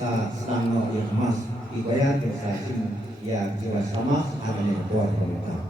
bisa stangno emas ibayat bisa yang jelas sama adanya kuat pemerintah.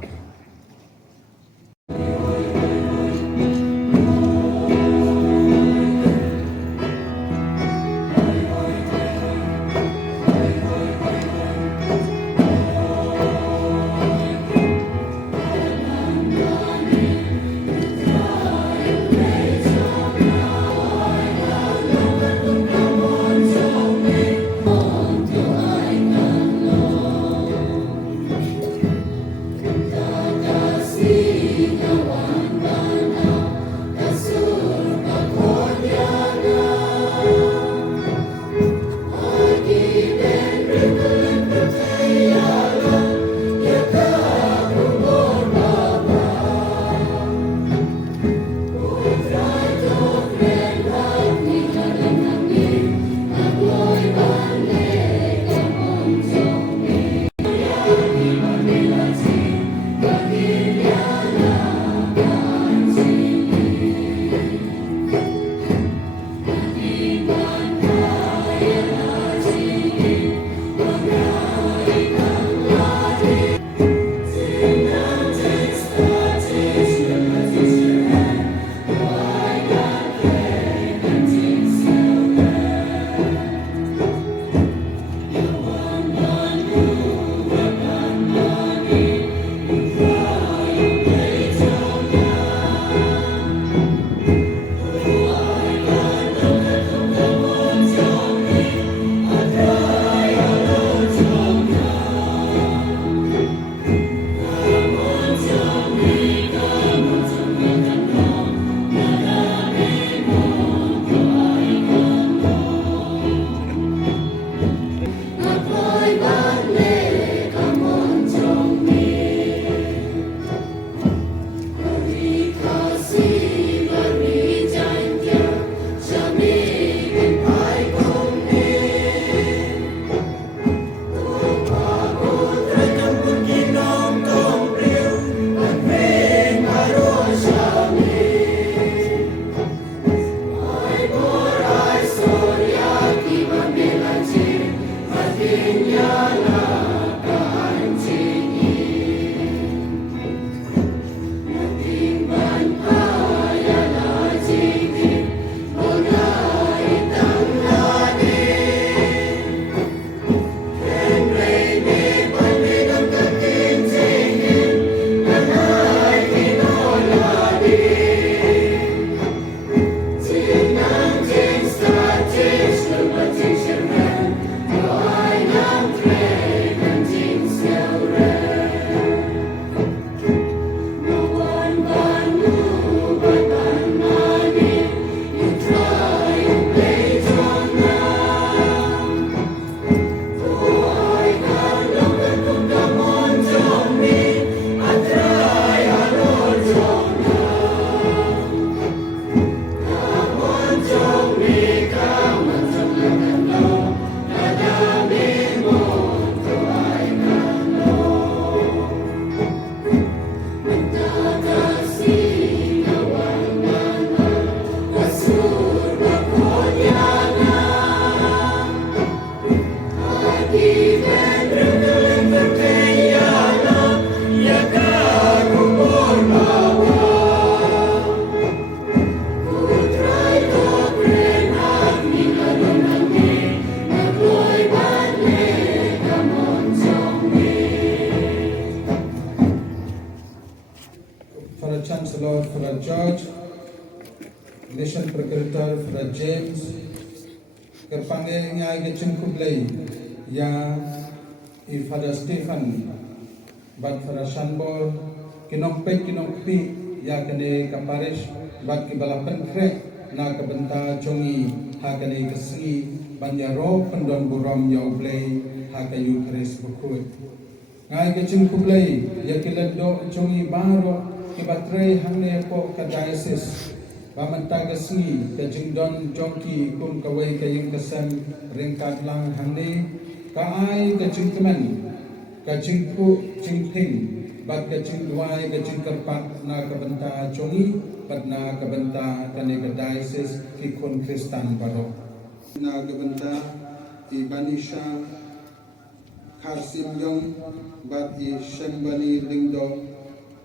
Dr. Fred James, kerpanggil ngai ke cengkublai ya Father Stephen, bat Father Shanbol, kinokpi ya kene kaparish, bat kibalapan krek na kabenta jongi ha kene kesengi banyaro pendon buram ya ublai ha kayu keris bukut. Ngai ke cengkublai ya kilado jongi baro kibatrai hangne po ka diocese. Pamanta kasi kajingdon jongki kum kawai kaying kasam ringkat lang hangni kaai kajingteman kajingpu jingping bat kajingduai kajingkerpat na kabenta jongi bat na kabenta kane kadaisis kikun Kristan baro na kabenta ibanisha karsim yong bat i shambani lingdo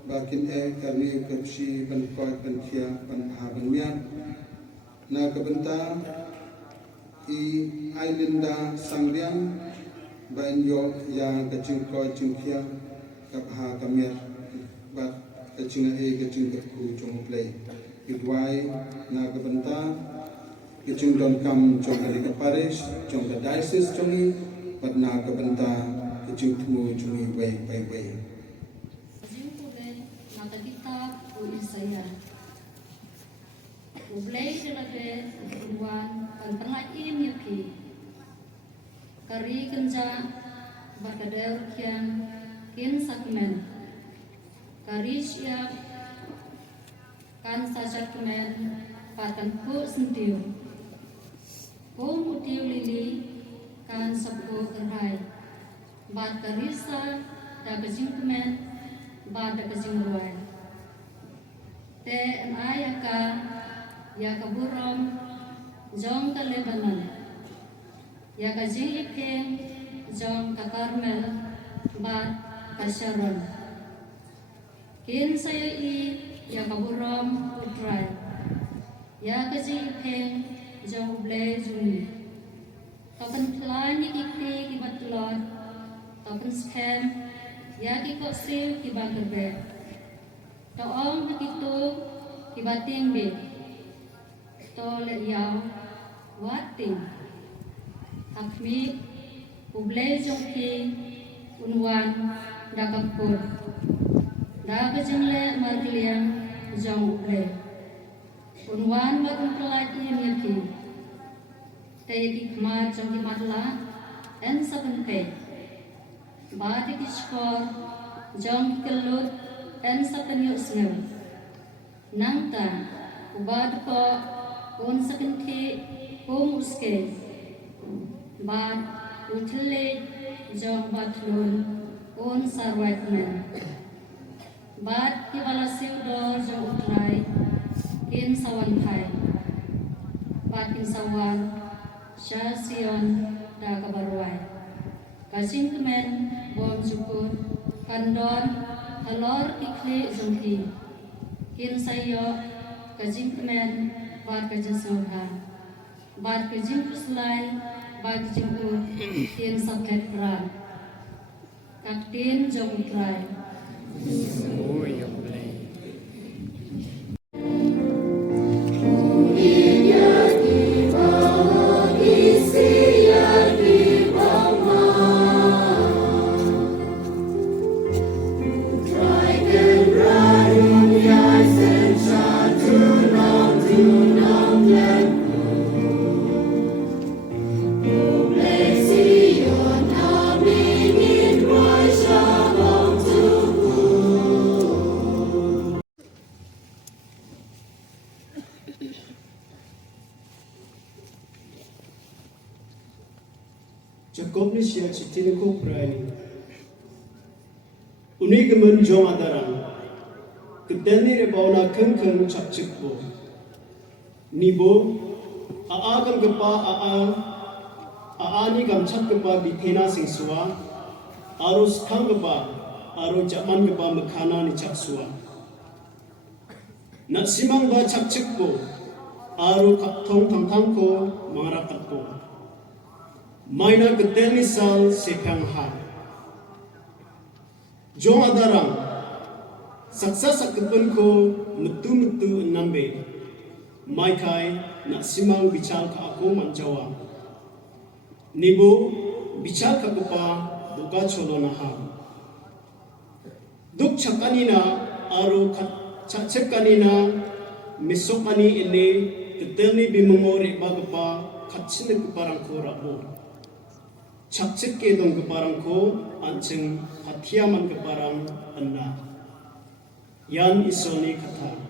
bakin kami kapsi koi kia haben mian na kabenta I Islinda Sangrian ban yo ya kacing koi kia kapha kamir bat kacing kacing ku jong play idwai na kabenta kacing don kam jong kali parish jong diocese jongi bat na kabenta kacing tumu jongi way Saya ublay dalaga uwan kan pernah imyaki kari kenja bakadar kian kin sakmen kari siap kan sajak-men patan ku sentiu ku mutiu lili kan sabku kerhai bat karisa da kejing kemen bat da kejing ruai te ayaka ya kaburom jong ka Lebanon ya ka Jilipeng jong ka Carmel bat ka Sharon kin saya ya kaburom utrai ya ka Jilipeng jong ublay juni token klani kikti kibatlot token scam ya kikosil kibagerbe Toong begitu kibating be to le yaw wating akmi ublay jongki unwan dakapur da kejingle margliang jong ublay unwan batun pelagi yaki tayaki kemar jongki matla en sabente badi kiskor jong kelut en sakanyo snew nangta ubad ko un sakanti umuske bad utle jong batlun un sarwatman bad kibalasiw dor jong utray kin sawan thai bad kin sawan sya sion da kabarwai kajing kemen bom jukut kandon alor ikle jongki kin sayo kajing kemen bat kajing songha bat kajing puslai bat kajing ur kin sabket peran kaktin jong utrai Jacob ni siya citin ko prai uni gemen jong adaran kedeni re bauna ken chak cikbo nibo aagam gepa aani gam chak gepa bithena singsua arus khang gepa aro jaman gepa makhana ni chak suwa na simang ba chak cikbo aro thong thang ko marakat ko Maina gedeni sal sepang ha. Jong adarang saksa sakapun ko mutu nambe. Mai kai na simang bical ka ako manjawa. Nibu bical ka kupa duga cholo na ha. Duk chakanina aru chacep kanina misokani ini ketelni bimemori bagapa katsin keparang ko rabo. Chacep ke dong keparang ko anceng hatiaman keparang anna. Yan isoni kata.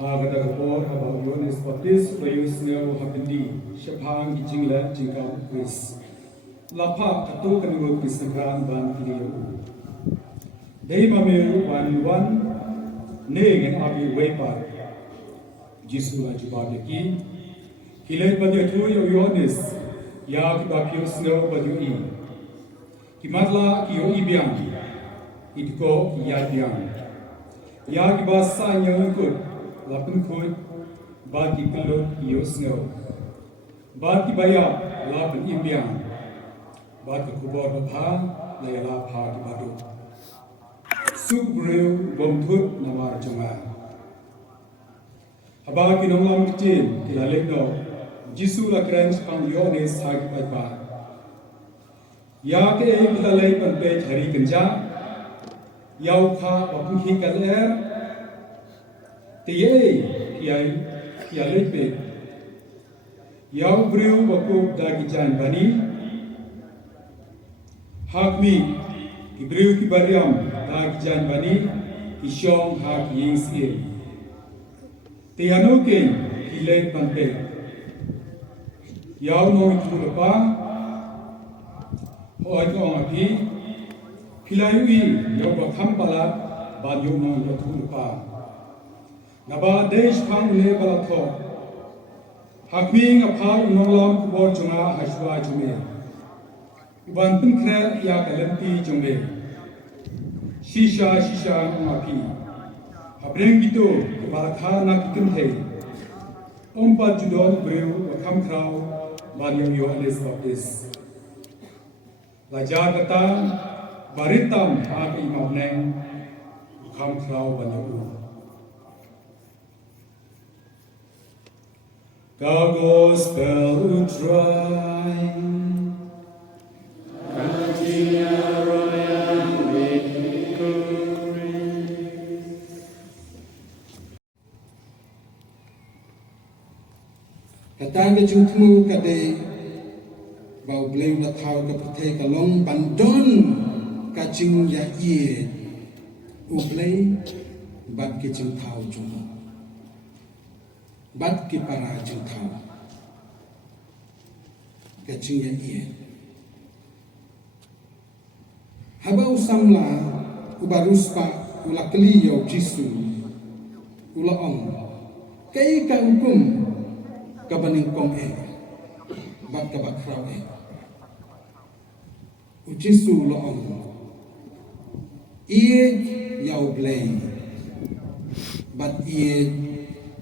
Hagada kapor haba Yohanes Baptist Rayus Nero Hapindi Shapang Gijingla Jingkau Quiz Lapa Katu Kanuru Kisnagrang Ban Kiriyo Dei Mameru Wan Neng and Abi Wepa Jisu Ajibadeki Kilet Badyatu Yohanes Yak Bapius Nero Badui Kimatla Kiyo Ibiang Itko Yadiang Yak Basa Nyangkut Lapun Kut Bagi Peluk Yosno Bagi Bayak Lapun Imbiang Bagi Kubor Bapa Layala Pagi Badu Suk Breu Bomtut Nawar Junga Habaki Nonglam Kecil Kilalekno Jisu Lakren Pang Yohanes Hagi Bapa Ya ke Kilalek Panpej Hari Kenja Yau Kha Wapun Hikal Tiye kiai lepe yau breu wakub dagi jan bani hakmi ki breu ki bariam dagi jan bani isyong hak ying sil tiano ke kilek panpe yau no itulapa hoi ko api kilayui yau bakham pala ban yau no itulapa Naba desh pang ne balatho hakming apar nonglam kubor junga hashwa jume iban pinkre ya kalempi jume shisha ngapi habreng gitu balatha nakikin he ompa judon breu wakam krau banyam Yohanes Baptist lajar kata baritam hak imamneng wakam krau banyam The gospel would try Kata ke jungtmu kade bau bleu na thau ke puthe ka long bandon ka jing ya ye u blei bat ke jing thau jung bat ke para jing thau ka jing ya ye habau samla ubarus pa ula kli yo jisu ula ong kai ka hukum ka baning kong bat ka bakraw u jisu lo ong ie yau blei bat ie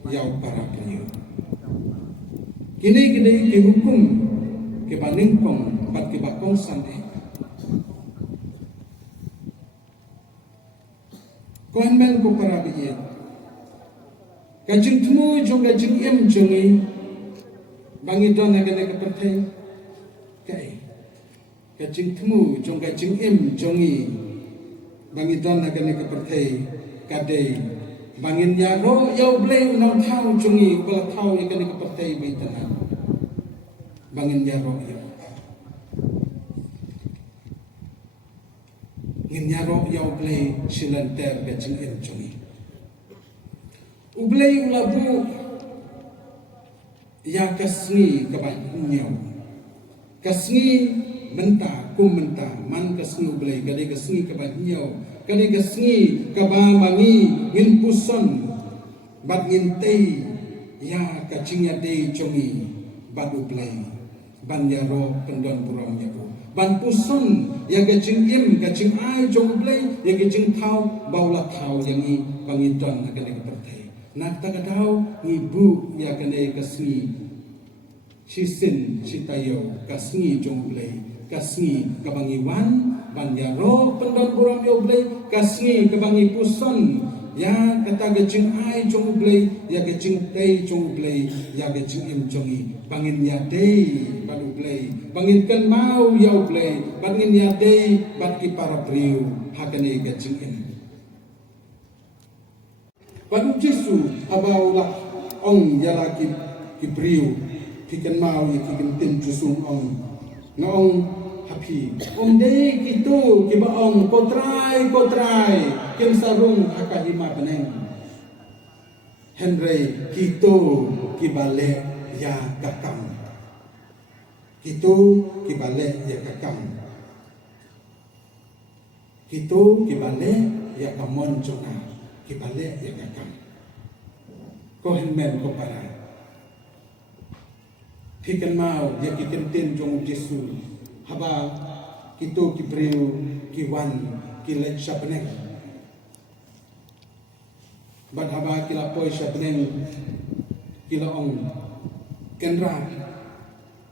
yau para playo kini ke hukum ke baning kong bat ke bakong san Kohen men ko para biye kajing tmu jong kajing em jongi bangi don agane ka perthai kai kajing tmu jong kajing em jongi bangi don agane ka perthai kade bangin ya ro yau blei unong thau jongi bala thau agane ka perthai bi tanan bangin ya ro ngin yaro yau blei silanter ke jing em jongi ublei ulabu ya kasni kaban nyau kasni menta kum menta man kasni ublei kade kasni kaban nyau kade kasni kaba mangi ngin puson bat ngin tei ya kajing ya dei jongi bat ublei ban yaro pendon burong yabu ban puson ya kajing im kajing ai jong blei ya kajing thau baula thau yang i bangin don agane ka perthai nak ta kadau ibu ya kane kasni sisin sitayo kasni jong blei kasni kabangi wan ban ya ro pendon burong yo blei kasni kabangi puson ya kata kajing ai jong blei ya kajing tei jong blei ya kajing im jongi bangin ya dei balu blei bangin kan mau yau blei bangin ya dei bat ki para priu hakane kajing im balu jisu abaulah ong yala ki priu kikan mau ya kikan tim jusung ong na ong happy ong dei kitu ki ba ong kotrai kin sarung akahima peneng Henry kitu ki bale ya kakam kitu ki bale ya kakam kitu ki bale ya kamon jona ki bale ya kakam ko men ko para kikan mau ya kikan tin jong Jesu haba kitu ki priu ki wan ki lek sapneng bat haba kila poi sapneng kila ong kenra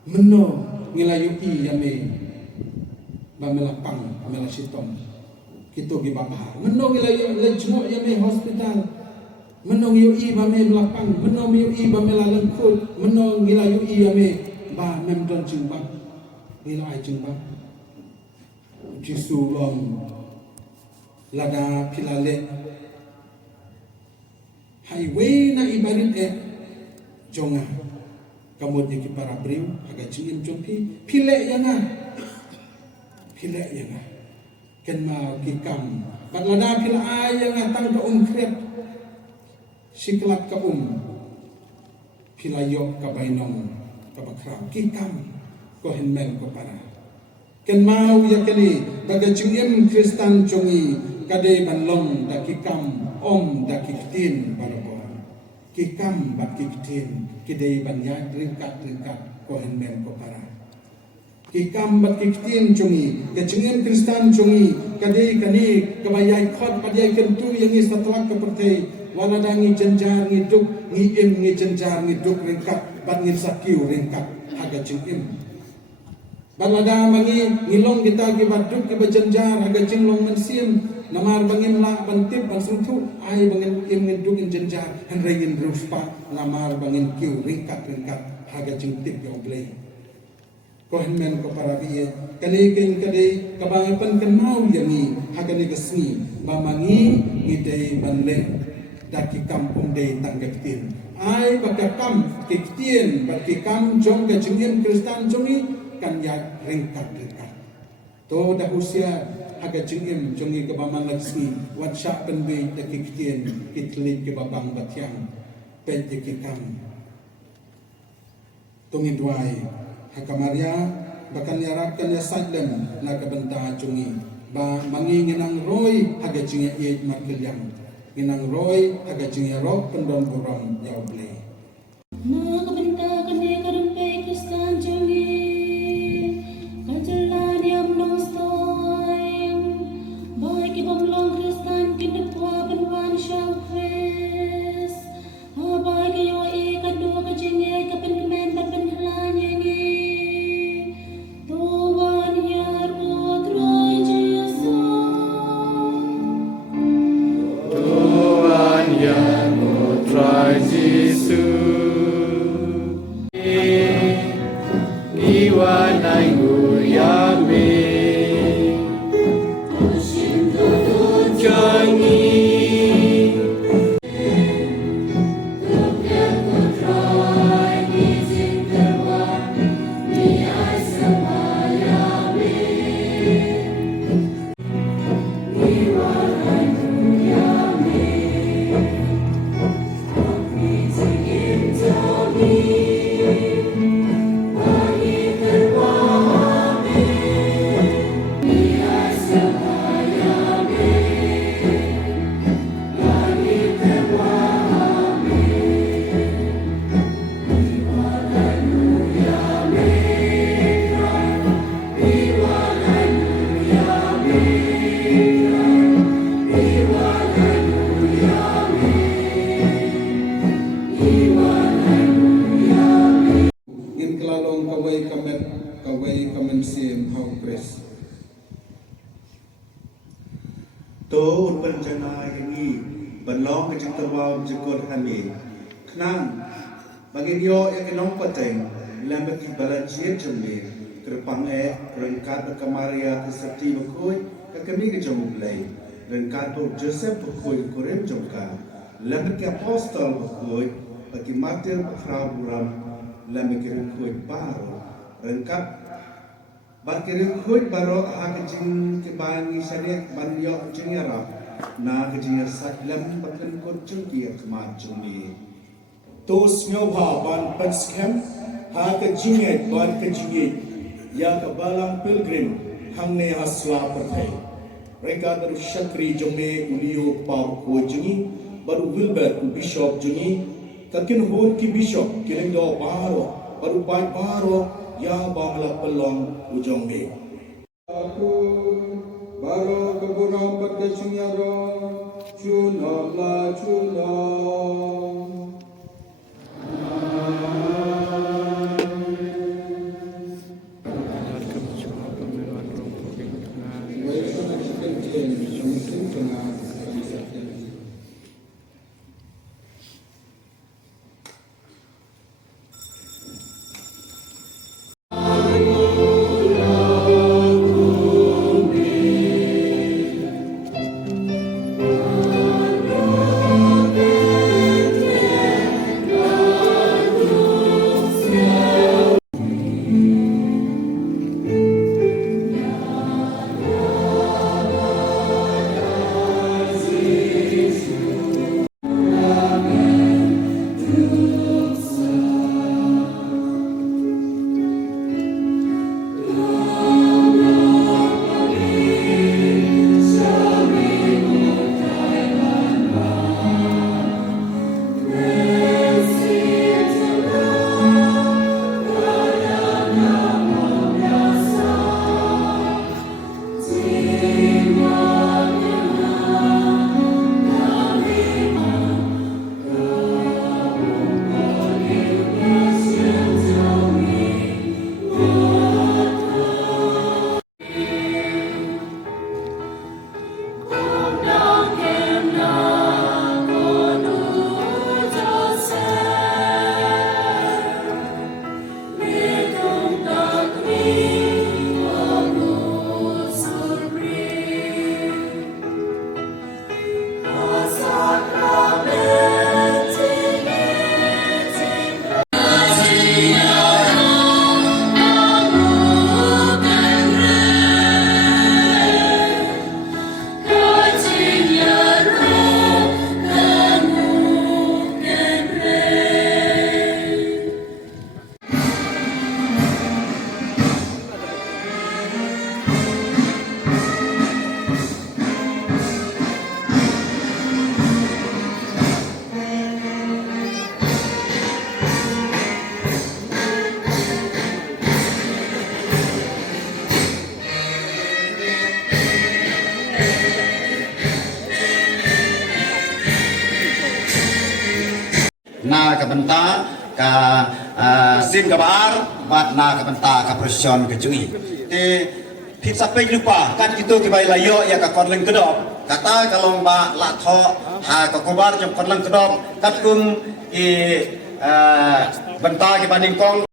meno ngilayu i yame bamela pang bamela sitom kitu gi baba meno ngilayu lejmo yame hospital meno ngiyu i bame melapang meno ngiyu i bamela lengkut meno ngilayu i yame ba memdon jingba ngilai jingba Jisu long lada pilale highway na ibarit jonga kamod ni para briu aga jingim jongpi pile yana ken ma kikam lada pila ayanga tang ka kret siklat ka pila yo ka bainong ka bakra kikam ko henmen ko para ken mau ya keni baga jingim kristan jongi kade banlong da kikam da kiktin balabon kikam bat kiktin kide banya ringkat ko henmen ko para kikam bat kiktin jongi ke jingim kristan jongi kade kani kabayai khot padai kentu yang istatlak kepertai wana dangi jenjar ngiduk ngiem ngejenjar ngiduk ringkat bat ngisakiu ringkat haga jingim balada mangi ngilong kita ki baduk ki bajenjar haga jinglong mensim namar bangin la bantip ban sungtu ai bangin im ngiduk jenjar han regin ruspa namar bangin kiu ringkat haga jingtip yo blei ko men ko para biye kali ken kade kabangapan kan mau yani haga ni gesni bamangi ngidei banle daki kampung dei tanggaptin ai bakakam kiktien bakikam jong ke jengin Kristen jongi kan ya ringkat. To dah usia aga jengim jongi ke baman laksmi wat syak penbe te kiktien kitlit ke babang batyang pen te kikam. Tungi duai hakamaria bakan yarapkan ya sadem na kabenta jongi ba mangi nginang roy aga jengi ye markelyang nginang roy aga jengi rok pendon buram yauble. Na kabenta kane karumpe Kristen jongi kajalan yang nostoi baik ibang Kristen kinepwa penwan syawes baik yo kadua kajenge kapen kemen papen halanyengi tuan yar putra Yesus Tuhan yang putra Yesus Iwanai nguyame Jangi Ngin kelalong kawai kamen sim hau pres. To penjana ini berlong ke jentawam jekor kami. Kenang bagi dia yang kenong pateng lambat di balajir jembe terpang rengkat berkamaria keserti berkoi ke kami ke jomulai rengkat per Joseph berkoi korem jomka lambat ke apostol berkoi bagi martir berkrau buram lambat ke berkoi baru rengkat Bakir khut baro ha kejing ke bangi syariat ban yo kejing arab na kejing saklam bakan ko chungki khmat chumi Tos nyoba ban penskem ha kejing ban kejing ya ke balang pilgrim hamne hasla perthai reka daru syakri jome ulio pau ko jingi baru wilbert bishop jingi kakin hor ki bishop kilendo baro baru pai baro ya bangla pelong ujong be Aku baru keburang berkesunyaro Chunala na ka benta ka sin ka bar bat na ka benta ka prosion ke cui te thit sapai lupa kan itu ke bai layo ya ka kon leng kedop kata kalau ba la tho ha ka kobar jom kon leng kedop kat kun benta ke banding kong